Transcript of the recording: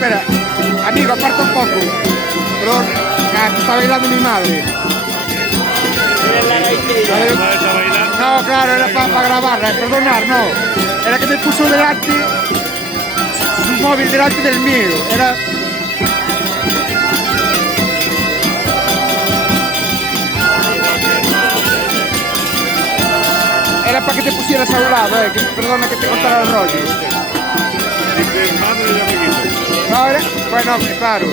espera. Amigo, aparta un poco. Perdón, está bailando mi madre. No, claro, era para grabarla, perdonar, no. Era que me puso delante su móvil delante del mío. Era para que te pusieras a un lado, que, perdona que te contara el rollo. No, bueno, claro.